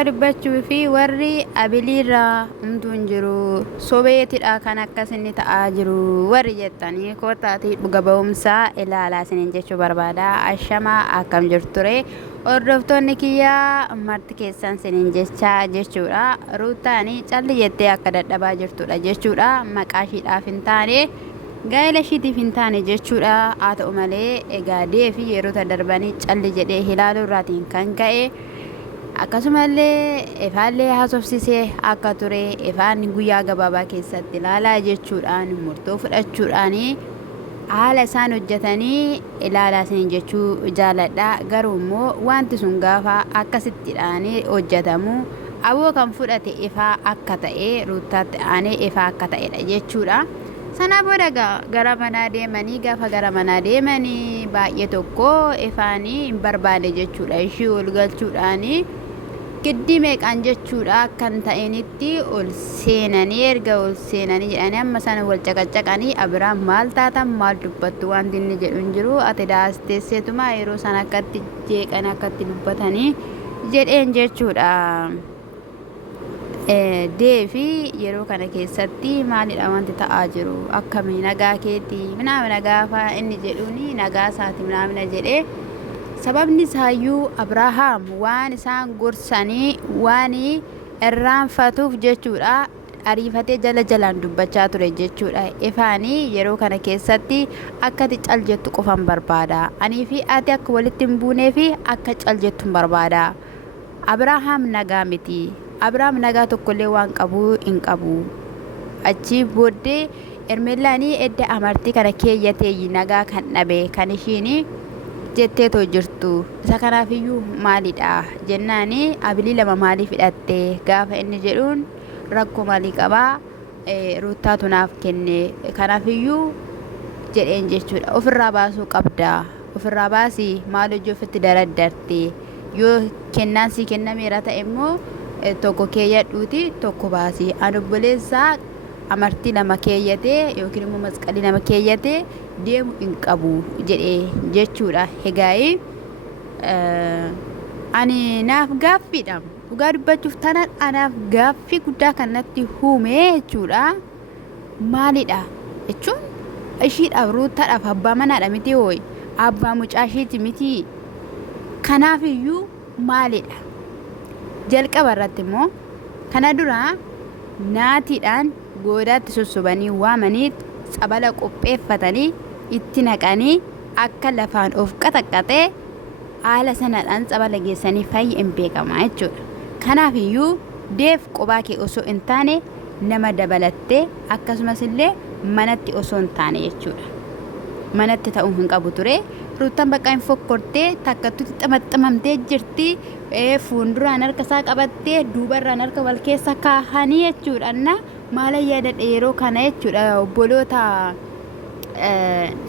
dhugaa dubbachuu fi warri abiliirraa humtuun jiru sobeetidha kan akkasinni ta'aa jiru warri jettanii kootaati dhuga ba'umsaa ilaalaa isiniin jechuu barbaada. Ashamaa akkam jirture hordoftoonni kiyyaa marti keessan isiniin jechaa jechuudha. Ruutaanii calli jettee akka dadhabaa jirtudha jechuudha. Maqaa ishiidhaaf hin taane gaa'ela ishiitiif hin taane jechuudha. Haa ta'u malee egaa deefi yeroota darbanii calli jedhee ilaaluu irraatiin kan ka'e akkasumallee ifaallee haasofsisee akka ture ifaan guyyaa gabaabaa keessatti ilaalaa jechuudhaan murtoo fudhachuudhaan haala isaan hojjetanii ilaalaa isiniin jechuu jaaladha. Garuu immoo wanti sun gaafa akkasittidhaan hojjetamu aboo kan fudhate ifaa akka ta'e ruutaatti aanee ifaa akka ta'edha jechuudha. Sana booda gara manaa deemanii gaafa gara manaa deemanii baay'ee tokko ifaanii hin barbaade jechuudha. Ishii ol galchuudhaan giddi meeqaan jechuudha kan ta'enitti ol seenanii erga ol seenanii jedhanii amma sana wal caqacaqanii Abiraam maal taatan maal dubbattu wanti inni jedhu hin jiru. Ati daasteesseetuma yeroo sana akkatti jeeqan akkatti dubbatanii jedheen jechuudha. Deefi yeroo kana keessatti maalidha wanti ta'aa jiru akkamii nagaa keetii minaamina gaafa inni jedhuuni nagaa isaati minaamina jedhee sababni isaayyuu Abrahaam waan isaan gorsanii waan irraanfatuuf jechuudha ariifatee jala jalaan dubbachaa ture jechuudha. Ifaanii yeroo kana keessatti akkati cal jettu qofan barbaada. Anii fi ati akka walitti hin buunee fi akka cal jettu hin barbaada. Abrahaam nagaa miti. Abrahaam nagaa tokkollee waan qabu hin qabu. Achi booddee Ermeelaanii edda amartii kana keeyyatee nagaa kan dhabe kan ishiin jetteetoo jirtu. Isa kanaafiyyuu maalidha jennaani abilii lama maaliif hidhatte gaafa inni jedhuun rakkoo maalii qabaa ruutaatu naaf kenne kanaafiyyuu jedheen jechuudha. Ofirraa baasuu qabda. Ofirraa baasii maal hojii ofitti daraddarte yoo kennaan sii kennameera ta'e immoo tokko keeyyadhuuti tokko baasii. Ani obboleessaa amartii lama keeyyatee yookiin immoo masqalii lama keeyyatee deemu hin qabu jedhee jechuudha. Egaa ani naaf gaaffiidha dhugaa dubbachuuf tana anaaf gaaffii guddaa kanatti huume jechuudha. Maalidha jechuun ishiidhaaf ruutaadhaaf abbaa manaadha miti hooyi abbaa mucaa ishiiti miti. Kanaafiyyuu maalidha jalqaba irratti immoo kana dura naatiidhaan goodaatti sosobanii waamanii sabala qopheeffatanii itti naqanii akka lafaan of qaxaqqatee haala sanadhaan sabala geessanii fayyi hin beekama jechuudha. Kanaafiyyuu deef qophaa kee osoo hin taane nama dabalattee akkasumas illee manatti osoo hin taane jechuudha. Manatti ta'uu hin qabu ture. Ruutaan bakka hin fokkortee takkattutti xamaxamamtee jirti. Fuulduraan harka isaa qabattee duubarraan harka wal keessa kaahanii jechuudha. Maala yaadadhe yeroo kana jechuudha obboloota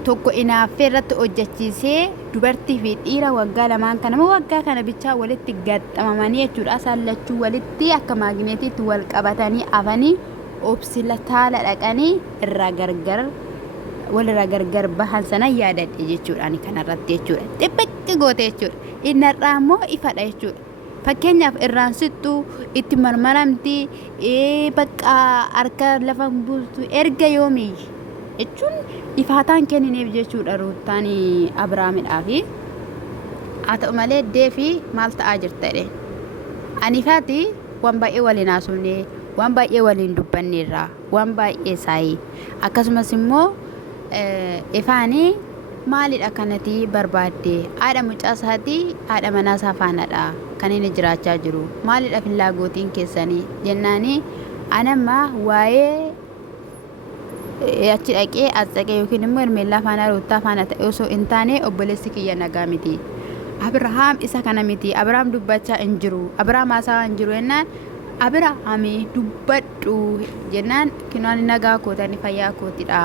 tokko inaaffee irratti hojjechiisee dubartii fi dhiira waggaa lamaan kana waggaa kana bichaa walitti gaxxamamanii jechuudha. Saallachuu walitti akka maagneetiitti wal qabatanii afanii obsila taala dhaqanii walirraa gargar bahan sana yaadadhe jechuudha. Ani kanarratti jechuudha xibbiqqi goote jechuudha. Innarraa immoo ifadha jechuudha. Fakkeenyaaf irraan sittuu itti marmaramti bakka harka lafa buustu erga yoomii jechuun ifaataan kennineef jechuudha ruutaan Abiraamidhaaf. Haa ta'u malee deefi maal ta'aa jirta jedhe ani faati waan baay'ee waliin haasofne waan baay'ee waliin dubbanneerra waan baay'ee saayii akkasumas immoo ifaanii maalidha kanatti barbaadde haadha mucaa isaatii haadha manaa isaa faanadha kan inni jiraachaa jiru maalidha filaagootiin keessanii jennaani anamma waa'ee achi dhaqee as dhaqee yookiin immoo Ermeelaa faana ruutaa faana ta'e osoo hin taane obboleessi kiyya nagaa miti. Abrahaam isa kana miti. Abrahaam dubbachaa hin jiru. Abrahaam haasaa hin jiru jennaan Abrahaam dubbadhu jennaan kinoon nagaa kootanii fayyaa kootidha.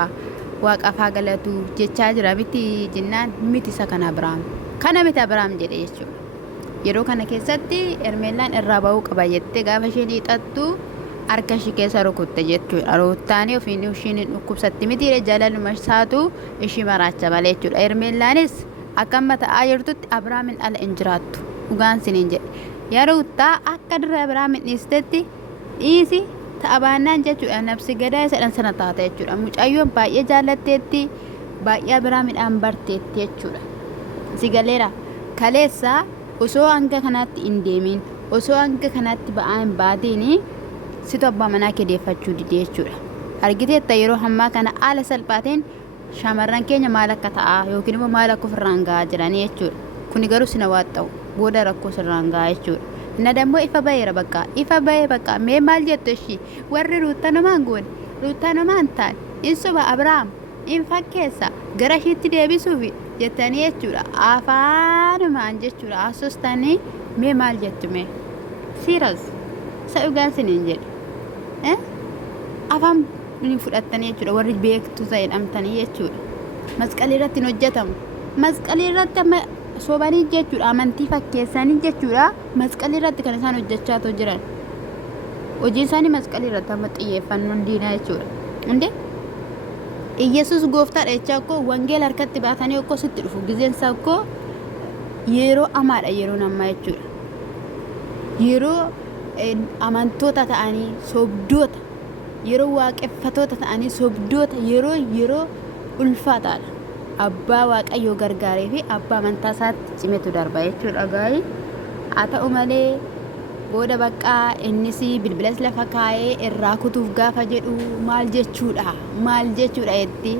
Waaqafaa galatu jechaa jira miti jennaan miti isa kana Abrahaam. Kana miti Abrahaam jedhe jechuudha. Yeroo kana keessatti Ermeelaan irraa ba'uu qaba jettee gaafa isheen hiixattu harka ishee keessa rukutte jechuudha. Ruutaanii ofiin ishiin dhukkubsatti miti jaalaluma isaatu ishii maraacha malee jechuudha. Ermeelaanis akka amma ta'aa jirtutti Abrahaamin ala hin jiraattu dhugaan siniin jedhe. yaa ruuttaa akka dirra Abiraam dhiistetti dhiisi ta'abaannaan jechuudha nabsi gadaa isadhan sana taata jechuudha mucayyoon baay'ee jaallatteetti baay'ee Abiraamidhaan barteetti jechuudha si galeera kaleessa osoo hanga kanaatti hin deemin osoo hanga kanaatti ba'aa hin baatiini situ abbaa manaa kee deeffachuu dide jechuudha argiteetta yeroo hammaa kana haala salphaateen shamarran keenya maal akka ta'a yookiin immoo maal akka ofirraan gahaa jiranii jechuudha kuni garuu sina waaxxa'u booda rakkoo sirraan gahaa jechuudha na dammoo ifa baheera ifa bahee bakka mee maal jettu ishii warri ruuttaa namaan goone ruuttaa namaan ta'an in soba Abiraam in fakkeessa gara ishiitti deebisuuf jettanii jechuudha afaanumaan jechuudha haasostanii mee maal jettu mee siiras isa dhugaan siniin jedhe afaan ni fudhattanii jechuudha warri beektu jedhamtanii jechuudha masqalii irratti hin hojjetamu masqalii irratti amma sobanii jechuudha amantii fakkeessanii jechuudha masqalii irratti kan isaan hojjechaa jiran hojii isaanii masqalii irratti amma xiyyeeffannoon diinaa jechuudha inde Iyesus gooftaadha jechaa akkoo wangeela harkatti baatanii akkoo sitti dhufu gizeensaa akkoo yeroo amaadha yeroo namaa jechuudha yeroo amantoota ta'anii sobdoota yeroo waaqeffatoota ta'anii sobdoota yeroo ulfaataadha abbaa waaqayyoo gargaaree fi abbaa amantaa isaatti cimetu darba jechuudha gaa'ii haa ta'u malee booda baqqaa innis bilbilas lafa kaa'ee irraa kutuuf gaafa jedhu maal jechuudha jetti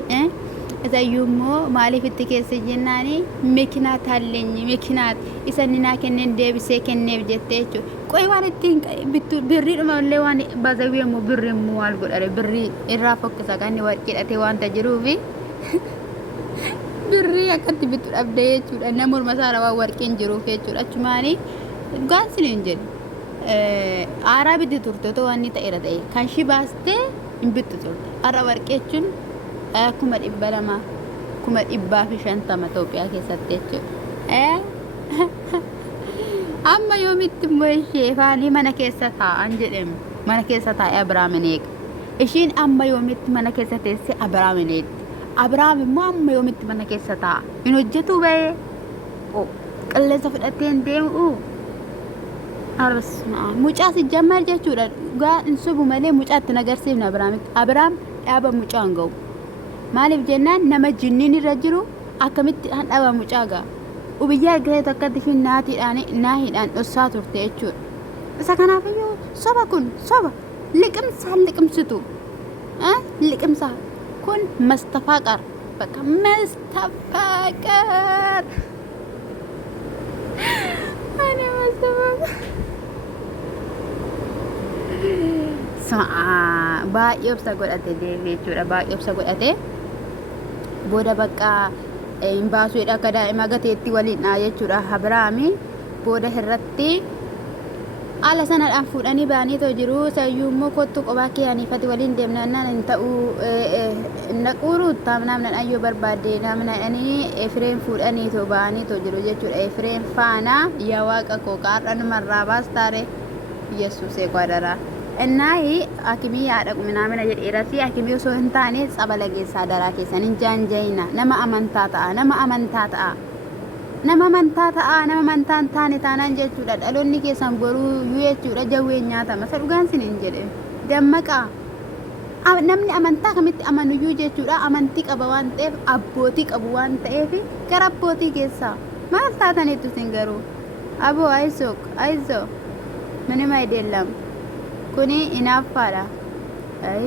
isayyuu immoo maaliif itti keessa jennaani meekinaat halleenyi meekinaat isa ninaa kenneen deebisee kenneef jettee jechuudha qoy waan ittiin bittu birriidhuma illee waan baazawii immoo birri immoo maal godhare birri irraa fokkisa kan inni warqii hidhatee waanta jiruufi birri akkatti bittu dhabdee jechuudha nama morma isaarra waan warqiin jiruuf jechuudha achumaanii dhugaan siniin jedhu aaraa bitti turte otoo waan inni ta'eera ta'e kan shi baastee hin bittu turte ara warqeechuun 200,000 250 Itoophiyaa keessatti jechuudha amma yoomitti immoo ishee faanii mana keessa taa'an jedhemu mana keessa taa'ee Abiraamin eega ishiin amma yoomitti mana keessa teesse Abiraamin eegdi Abiraam immoo amma yoomitti mana keessa taa'a hin hojjetu bahee qilleensa fudhattee hin deemu arsna mucaa si jammar jechuudha gaa insubu malee mucaatti nagarsiifna Abiraam dhaaba mucaan ga'u maaliif jennaan nama jinniin irra jiru akkamitti dhaaba mucaa gaa ubiyyaa argatee takkatti fi naahiidhaan dhossaa turte jechuudha isa kanaafiyyuu soba kun soba liqimsitu liqimsaa kun mastafaaqar bakka mastafaaqar ani mastafaaqar baay'ee obsa godhate deebii jechuudha baay'ee obsa godhate booda bakka hin baasuudha akka daa'ima gateetti waliin dhaa jechuudha Abiraami booda irratti ala sanadhaan fuudhanii ba'anii too jiru sayyuu immoo kottu qophaa kee aniifati waliin deemnaan hin ta'u naquuru taamnaamnan ayyoo barbaadde naamnanii Efreem fuudhanii too ba'anii too jiru jechuudha Efreem faana yaa waaqa koo qaarran marraa baastaare Yesuusee qadara እናይ አኪሚ ያደቁ ምናምን የደረሲ አኪሚ ሶ እንታኔ ጸበለጌ ሳዳራ ከሰን እንጃንጀይና ነማ አመንታታ ነማ መንታን ታኔ ታናን ጀቹዳ ዳሎኒ ከሰን ጎሩ ዩየቹዳ ጀዌኛ ተመሰዱ ጋንሲን እንጀደ ደመቃ namni amantaa kamitti amanu yu jechuudha amantii qaba waan ta'eef abbootii qabu waan ta'eef gara abbootii keessa maal taataniitu sin garuu aboo aizo ምንም አይደለም kuni inaaffaadha ay